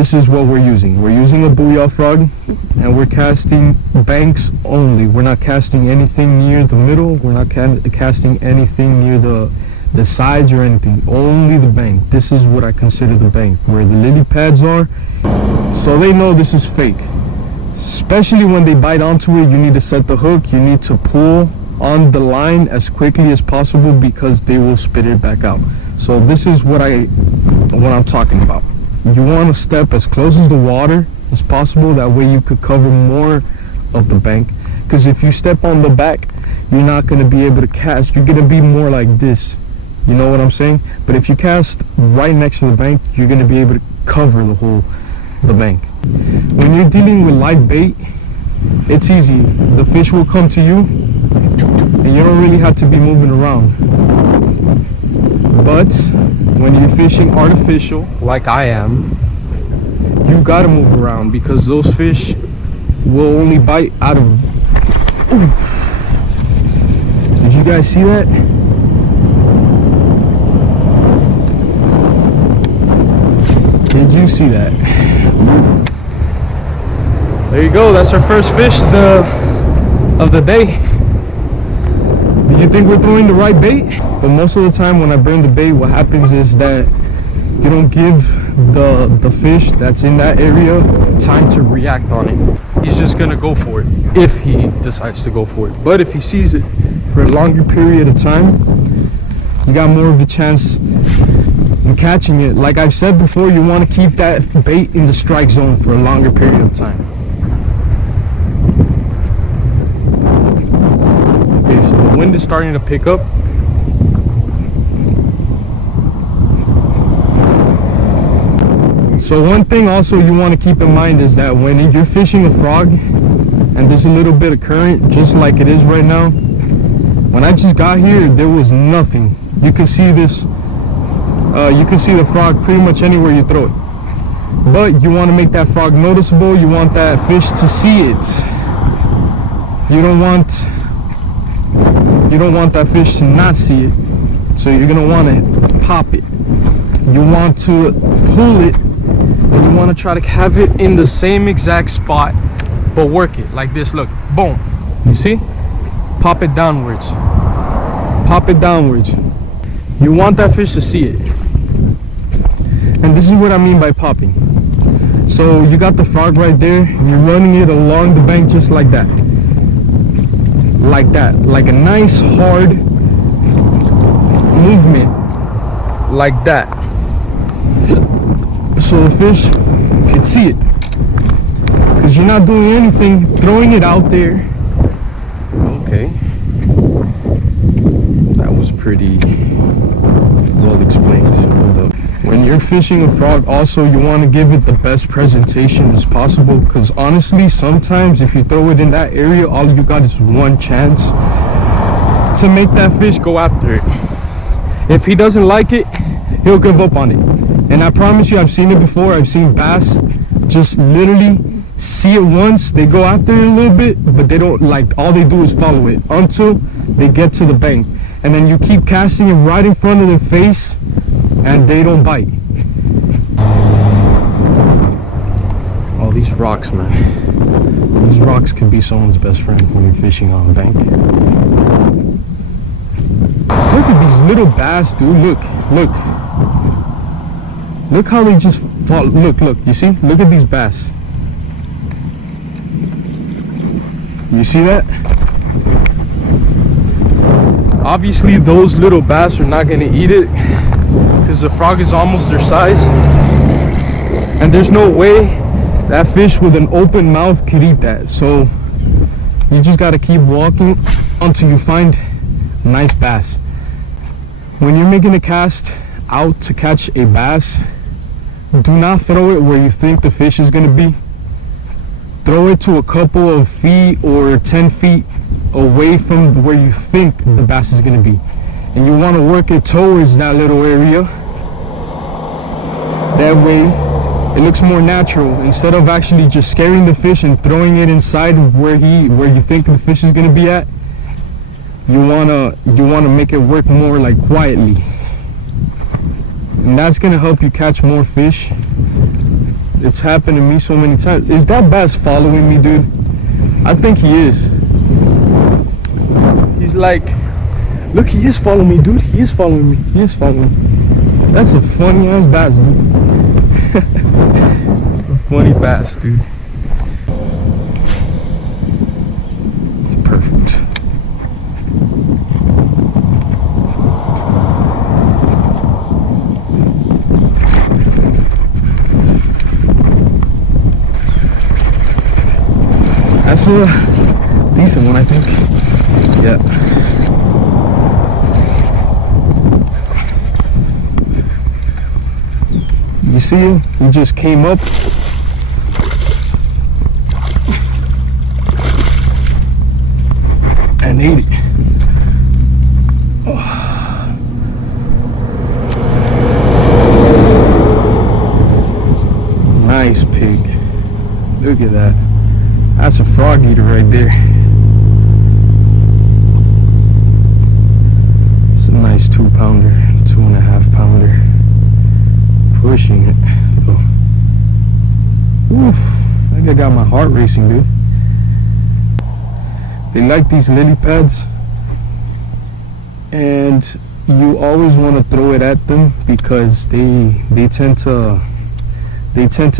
this is what we're using. We're using a booyah frog, and we're casting banks only. We're not casting anything near the middle. We're not casting anything near the sides or anything. Only the bank. This is what I consider the bank, where the lily pads are, so they know this is fake. Especially when they bite onto it, you need to set the hook. You need to pull on the line as quickly as possible because they will spit it back out. So this is what I'm talking about. You want to step as close as the water as possible. That way you could cover more of the bank. Because if you step on the back, you're not going to be able to cast. You're going to be more like this. You know what I'm saying? But if you cast right next to the bank, you're going to be able to cover the bank. When you're dealing with live bait, it's easy. The fish will come to you, and you don't really have to be moving around. But when you're fishing artificial, like I am, you gotta move around because those fish will only bite out of... Ooh. Did you guys see that? Did you see that? There you go. That's our first fish of the day. Do you think we're throwing the right bait? But most of the time when I burn the bait, what happens is that you don't give the fish that's in that area time to react on it. He's just gonna go for it if he decides to go for it. But if he sees it for a longer period of time, you got more of a chance in catching it. Like I've said before, you want to keep that bait in the strike zone for a longer period of time. Okay, so the wind is starting to pick up. So one thing also you want to keep in mind is that when you're fishing a frog and there's a little bit of current, just like it is right now, when I just got here, there was nothing. You can see this, you can see the frog pretty much anywhere you throw it. But you want to make that frog noticeable. You want that fish to see it. You don't want that fish to not see it. So you're gonna want to pop it. You want to pull it, and you want to try to have it in the same exact spot, but work it like this. Look, boom. You see? Pop it downwards. Pop it downwards. You want that fish to see it. And this is what I mean by popping. So you got the frog right there, and you're running it along the bank just like that. Like that. Like a nice hard movement. Like that. So the fish can see it. Because you're not doing anything, throwing it out there. Okay. That was pretty well explained. When you're fishing a frog, also you want to give it the best presentation as possible, because honestly sometimes if you throw it in that area, all you got is one chance to make that fish go after it. If he doesn't like it, he'll give up on it. And I promise you, I've seen it before. I've seen bass just literally see it once, they go after it a little bit, but they don't, like, all they do is follow it until they get to the bank. And then you keep casting it right in front of their face and they don't bite. Oh, these rocks, man. These rocks could be someone's best friend when you're fishing on a bank. Look at these little bass, dude. Look. Look how they just fall. Look, you see? Look at these bass. You see that? Obviously, those little bass are not going to eat it because the frog is almost their size. And there's no way that fish with an open mouth could eat that. So you just got to keep walking until you find a nice bass. When you're making a cast out to catch a bass, do not throw it where you think the fish is going to be. Throw it to a couple of feet or 10 feet away from where you think the bass is going to be. And you want to work it towards that little area. That way it looks more natural. Instead of actually just scaring the fish and throwing it inside of where you think the fish is going to be at, you want to make it work more like quietly. And that's going to help you catch more fish It's happened to me so many times. Is that bass following me, dude? I think he is. He's like, look, he is following me, dude. He is following me. He is following me. That's a funny ass bass, dude. A funny bass, dude. Perfect. That's a decent one, I think. Yeah. You see him? He just came up. And ate it. Oh. Nice pig. Look at that. That's a frog eater right there. It's a nice 2-pounder, 2.5-pounder. Pushing it. Oof, I think I got my heart racing, dude. They like these lily pads, and you always want to throw it at them because they tend to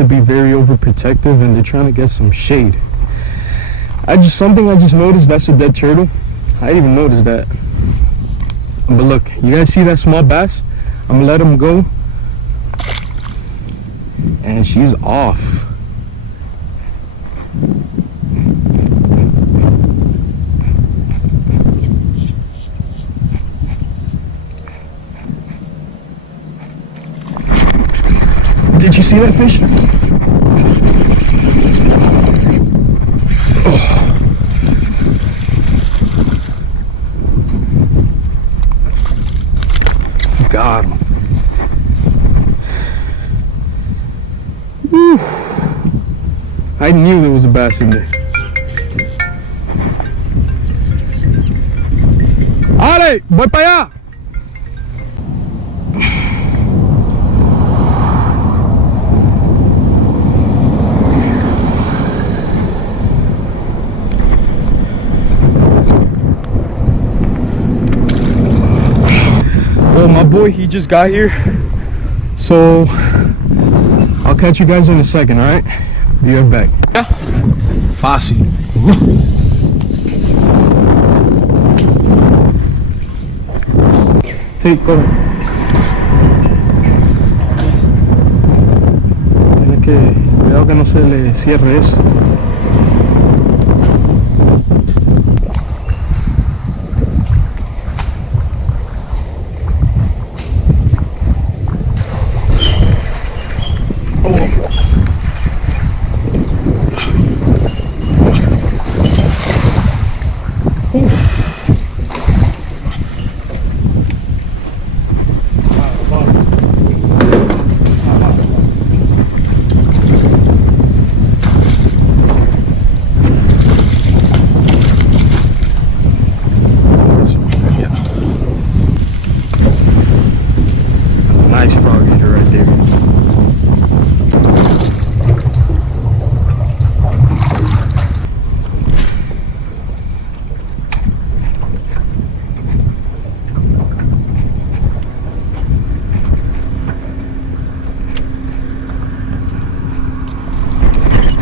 be very overprotective, and they're trying to get some shade. Something I just noticed, that's a dead turtle. I didn't even notice that. But look, you guys see that small bass? I'm gonna let him go. And she's off. Did you see that fish? Oh. Got him. Whew. I knew there was a bass in there. Ale, voy para allá. Well, my boy, he just got here, so I'll catch you guys in a second, all right? Be right back. Yeah. Fácil. Hey, corre. Tiene que, cuidado que no se le cierre eso. Nice frog eater right there.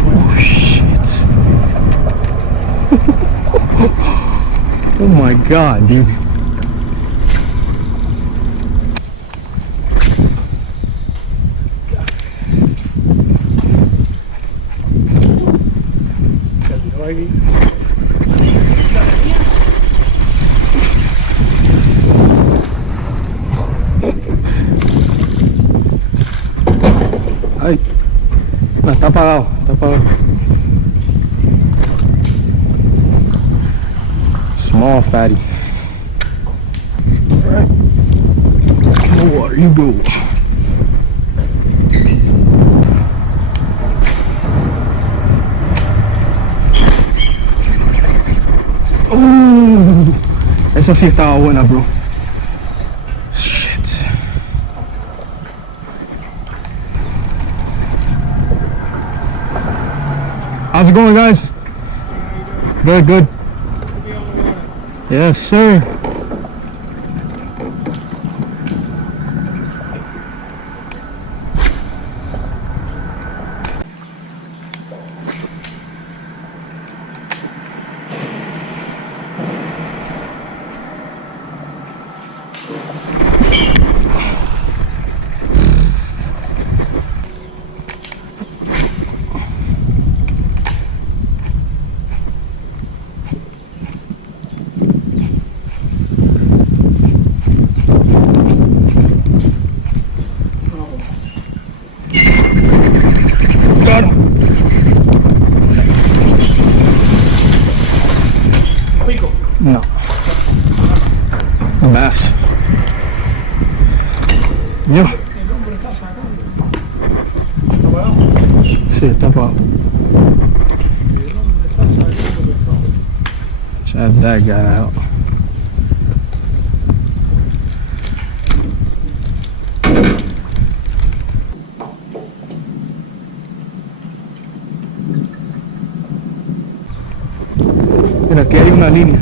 Oh shit. Oh my god, dude. Ay, no, está apagado, está apagado. Small fatty. All right, in the water you go. Esa sí estaba buena, bro. Shit. How's it going, guys? Good, good. Yes, sir. Got him. No. Bass. Yo. Sí, está apagado. Check that guy out. Mira, aquí hay una línea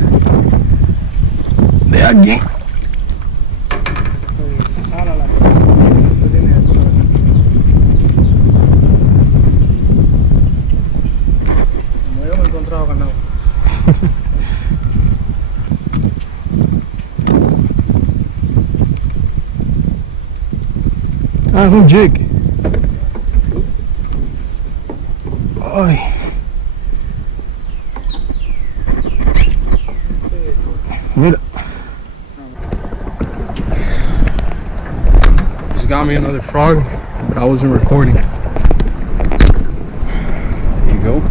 de aquí. Como yo me he encontrado ganado. Ah, un jig. Ay. Mira. Just got me another frog, but I wasn't recording. There you go.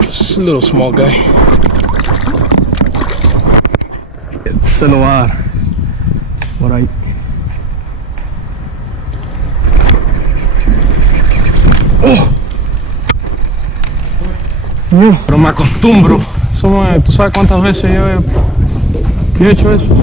Just a little small guy. Se lo va a dar por ahí. Oh. No, pero me acostumbro. ¿Tú sabes cuántas veces yo he hecho eso?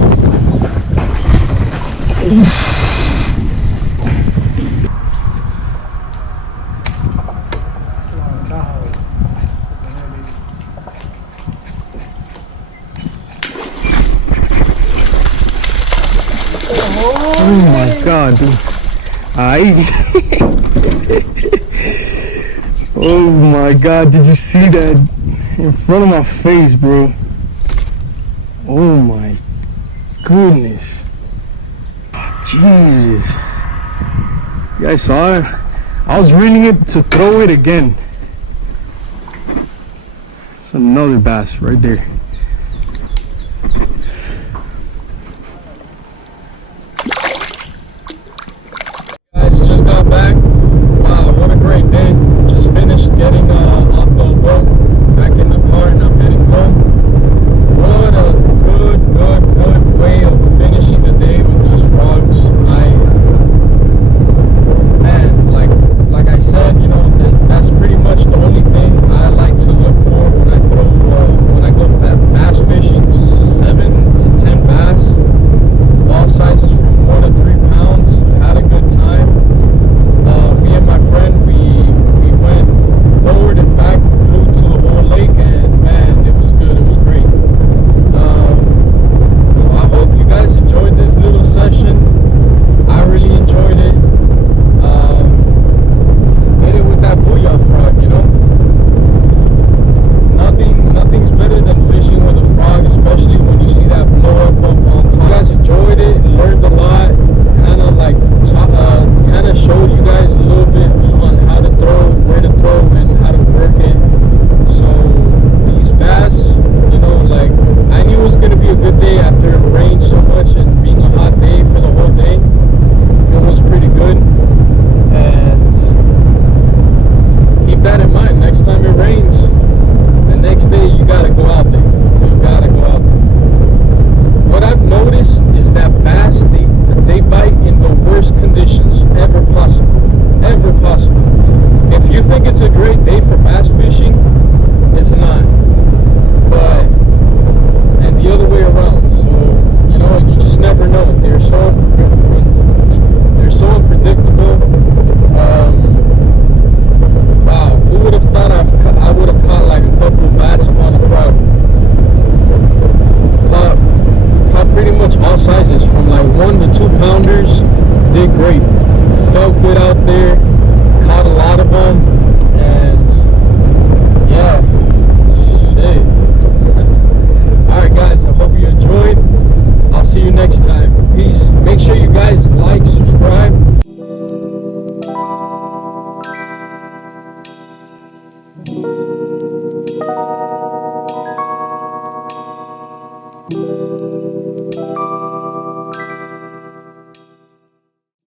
Oh my God, dude. Ahí. Oh my God, did you see that? In front of my face, bro. Oh my goodness. Jesus. You guys saw it? I was reeling it to throw it again. It's another bass right there. Guys, just got back. Wow, what a great day. Just finished getting off the boat. Back in the car and I'm heading home. What a good way of finishing the day with just frogs. Man, like I said, you know, that's pretty much the only thing I like to look for when I go bass fishing. 7 to 10 bass, all sizes from 1 to 3 pounds. Had a good time. Me and my friend, we went forward and back through to the whole lake, and man, it was good. It was great. So I hope you guys enjoyed this little session. I really enjoyed it. Hit it with that booyah frog, you know. Nothing's better than fishing with a frog, especially when you see that blow up on top. You guys enjoyed it, learned a lot, kind of showed you guys a little bit on how to throw, where to throw, and how to work it. So these bass, you know, like I knew it was gonna be a good day after it rained so much and being a hot day for the whole day. It was pretty good, and keep that in mind. Next time it rains, the next day you gotta go out there. You gotta go out there. What I've noticed is that bass, they bite in the worst conditions ever possible. Ever possible. If you think it's a great day for bass fishing, it's not. But, and the other way around. So, you know, you just never know. They're so